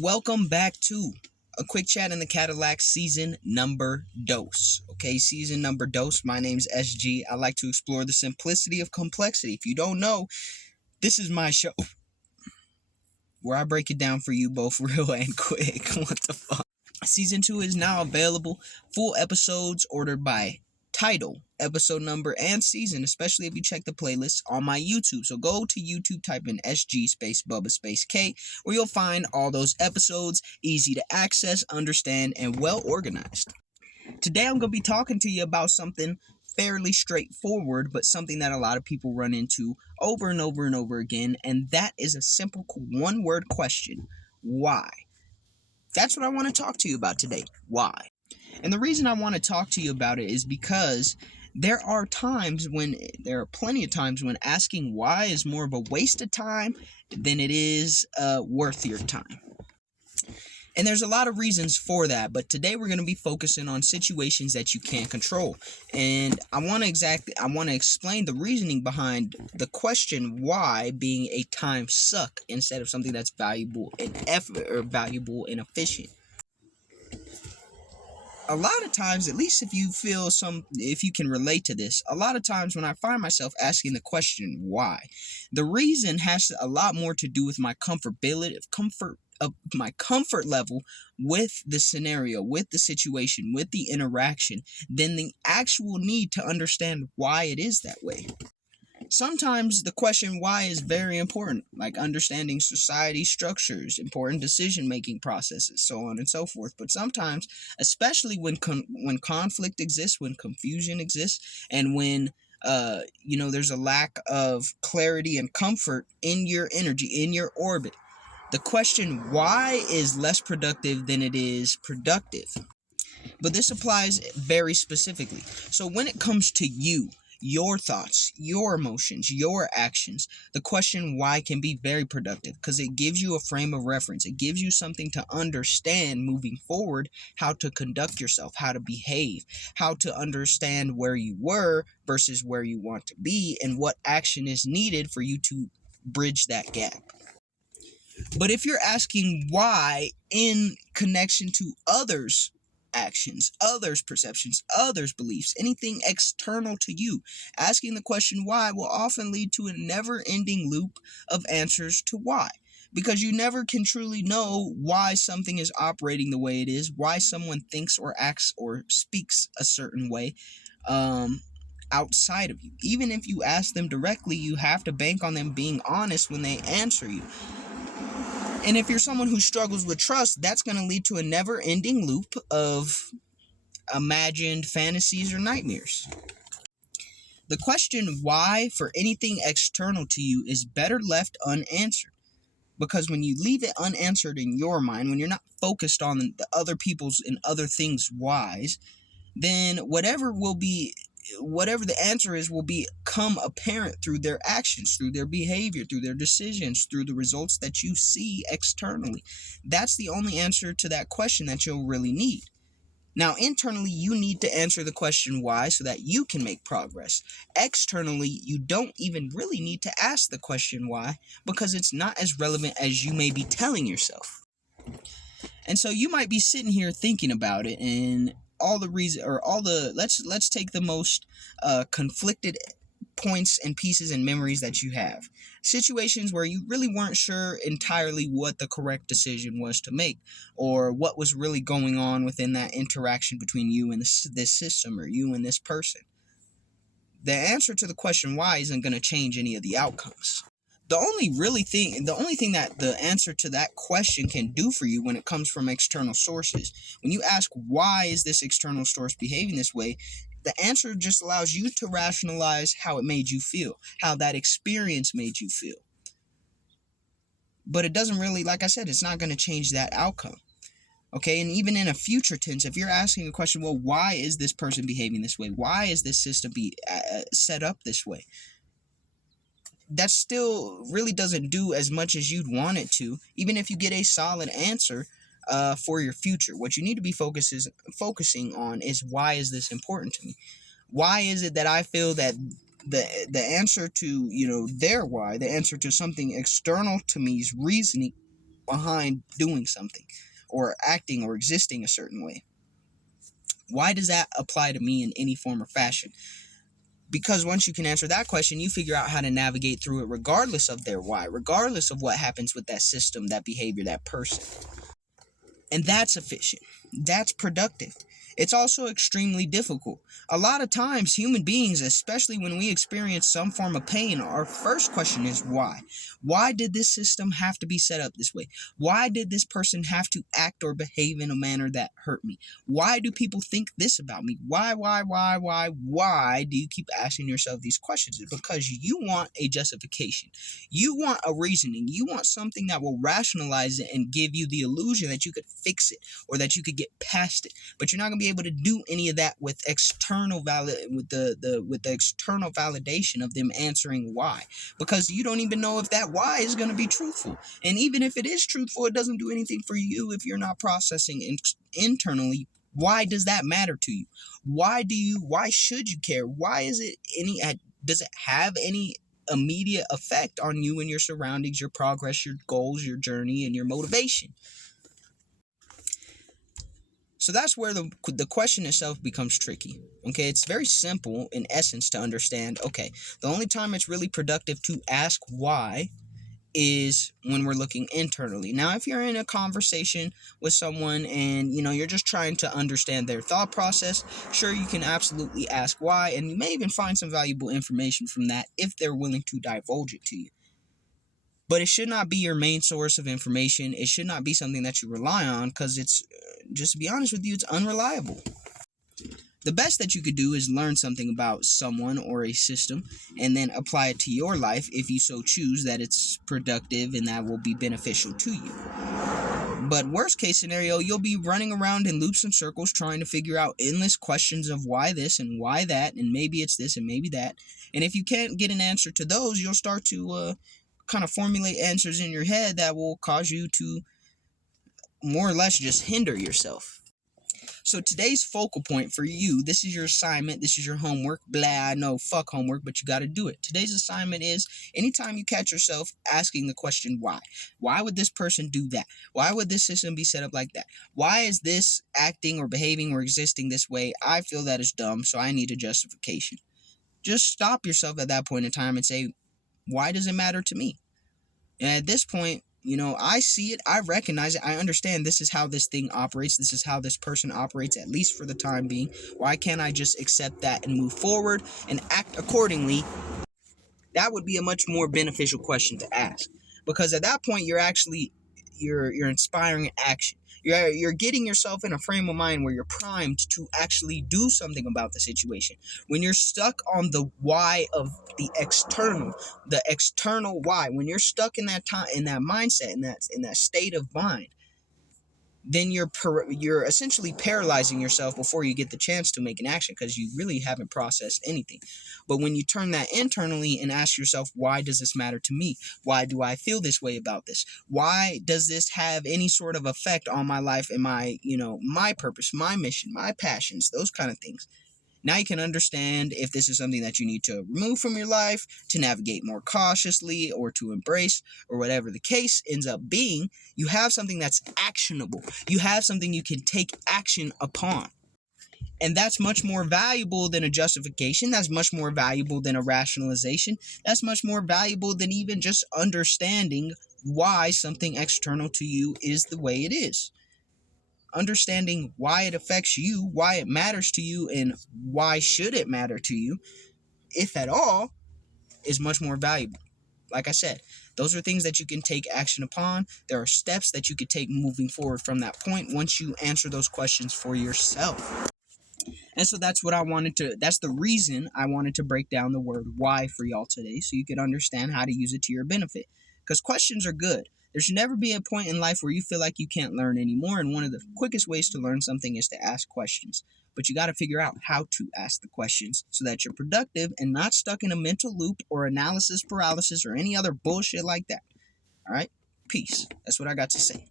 Welcome back to a quick chat in the Cadillac season number dose. Okay, season number dose. My name's SG. I like to explore the simplicity of complexity. If you don't know, this is my show where I break it down for you both real and quick. What the fuck? Season 2 is now available. Full episodes ordered by title, episode number, and season, especially if you check the playlist on my YouTube. So go to YouTube, type in SG space Bubba space K, where you'll find all those episodes, easy to access, understand, and well organized. Today I'm going to be talking to you about something fairly straightforward, but something that a lot of people run into over and over and over again, and that is a simple one-word question. Why? That's what I want to talk to you about today. Why? And the reason I want to talk to you about it is because there are plenty of times when asking why is more of a waste of time than it is worth your time. And there's a lot of reasons for that, but today we're going to be focusing on situations that you can't control. And I want to explain the reasoning behind the question why being a time suck instead of something that's valuable and valuable and efficient. A lot of times, at least if you can relate to this, a lot of times when I find myself asking the question why, the reason has a lot more to do with my comfort level with the scenario, with the situation, with the interaction, than the actual need to understand why it is that way. Sometimes the question why is very important, like understanding society structures, important decision-making processes, so on and so forth. But sometimes, especially when conflict exists, when confusion exists, and when there's a lack of clarity and comfort in your energy, in your orbit, the question why is less productive than it is productive. But this applies very specifically. So when it comes to you, your thoughts, your emotions, your actions, the question why can be very productive because it gives you a frame of reference. It gives you something to understand moving forward, how to conduct yourself, how to behave, how to understand where you were versus where you want to be, and what action is needed for you to bridge that gap. But if you're asking why in connection to others' actions, others' perceptions, others' beliefs, anything external to you, asking the question why will often lead to a never-ending loop of answers to why. Because you never can truly know why something is operating the way it is, why someone thinks or acts or speaks a certain way outside of you. Even if you ask them directly, you have to bank on them being honest when they answer you. And if you're someone who struggles with trust, that's going to lead to a never-ending loop of imagined fantasies or nightmares. The question why for anything external to you is better left unanswered. Because when you leave it unanswered in your mind, when you're not focused on the other people's and other things' whys, then whatever the answer is will become apparent through their actions, through their behavior, through their decisions, through the results that you see externally. That's the only answer to that question that you'll really need. Now, internally, you need to answer the question why so that you can make progress. Externally, you don't even really need to ask the question why because it's not as relevant as you may be telling yourself. And so you might be sitting here thinking about it and let's take the most conflicted points and pieces and memories that you have. Situations where you really weren't sure entirely what the correct decision was to make or what was really going on within that interaction between you and this system or you and this person. The answer to the question why isn't going to change any of the outcomes. The only thing that the answer to that question can do for you when it comes from external sources, when you ask why is this external source behaving this way, the answer just allows you to rationalize how it made you feel, how that experience made you feel. But it doesn't really, like I said, it's not going to change that outcome. Okay, and even in a future tense, if you're asking a question, well, why is this person behaving this way? Why is this system set up this way? That still really doesn't do as much as you'd want it to, even if you get a solid answer for your future. What you need to be focusing on is why is this important to me? Why is it that I feel that the answer to their why, the answer to something external to me's reasoning behind doing something or acting or existing a certain way. Why does that apply to me in any form or fashion? Because once you can answer that question, you figure out how to navigate through it regardless of their why, regardless of what happens with that system, that behavior, that person. And that's efficient. That's productive. It's also extremely difficult. A lot of times, human beings, especially when we experience some form of pain, our first question is why? Why did this system have to be set up this way? Why did this person have to act or behave in a manner that hurt me? Why do people think this about me? Why do you keep asking yourself these questions? It's because you want a justification. You want a reasoning. You want something that will rationalize it and give you the illusion that you could fix it or that you could get past it. But you're not going to be able to do any of that with external with the external validation of them answering why, because you don't even know if that why is going to be truthful. And even if it is truthful, it doesn't do anything for you if you're not processing internally. Why does that matter to you? Why should you care? Why is it does it have any immediate effect on you and your surroundings, your progress, your goals, your journey, and your motivation? So that's where the question itself becomes tricky. Okay, it's very simple in essence to understand. Okay, the only time it's really productive to ask why is when we're looking internally. Now, if you're in a conversation with someone and you're just trying to understand their thought process, sure, you can absolutely ask why, and you may even find some valuable information from that if they're willing to divulge it to you. But it should not be your main source of information. It should not be something that you rely on, because it's, just to be honest with you, it's unreliable. The best that you could do is learn something about someone or a system and then apply it to your life if you so choose that it's productive and that will be beneficial to you. But worst case scenario, you'll be running around in loops and circles trying to figure out endless questions of why this and why that, and maybe it's this and maybe that. And if you can't get an answer to those, you'll start to kind of formulate answers in your head that will cause you to more or less just hinder yourself. So today's focal point for you, this is your assignment, this is your homework. Blah, I know, fuck homework, but you got to do it. Today's assignment is, anytime you catch yourself asking the question why. Why would this person do that? Why would this system be set up like that? Why is this acting or behaving or existing this way? I feel that is dumb, so I need a justification. Just stop yourself at that point in time and say, why does it matter to me? And at this point, I see it, I recognize it, I understand this is how this thing operates, this is how this person operates, at least for the time being. Why can't I just accept that and move forward and act accordingly? That would be a much more beneficial question to ask, because at that point you're inspiring action. You're getting yourself in a frame of mind where you're primed to actually do something about the situation. When you're stuck on the why of the external why, when you're stuck in that time, in that mindset, in that state of mind, then you're essentially paralyzing yourself before you get the chance to make an action, because you really haven't processed anything. But when you turn that internally and ask yourself, why does this matter to me? Why do I feel this way about this? Why does this have any sort of effect on my life and my purpose, my mission, my passions, those kind of things? Now you can understand if this is something that you need to remove from your life, to navigate more cautiously, or to embrace, or whatever the case ends up being. You have something that's actionable. You have something you can take action upon. And that's much more valuable than a justification. That's much more valuable than a rationalization. That's much more valuable than even just understanding why something external to you is the way it is. Understanding why it affects you, why it matters to you, and why should it matter to you, if at all, is much more valuable. Like I said, those are things that you can take action upon. There are steps that you could take moving forward from that point once you answer those questions for yourself. And so that's the reason I wanted to break down the word why for y'all today, so you could understand how to use it to your benefit. Because questions are good. There should never be a point in life where you feel like you can't learn anymore, and one of the quickest ways to learn something is to ask questions. But you got to figure out how to ask the questions so that you're productive and not stuck in a mental loop or analysis paralysis or any other bullshit like that. All right? Peace. That's what I got to say.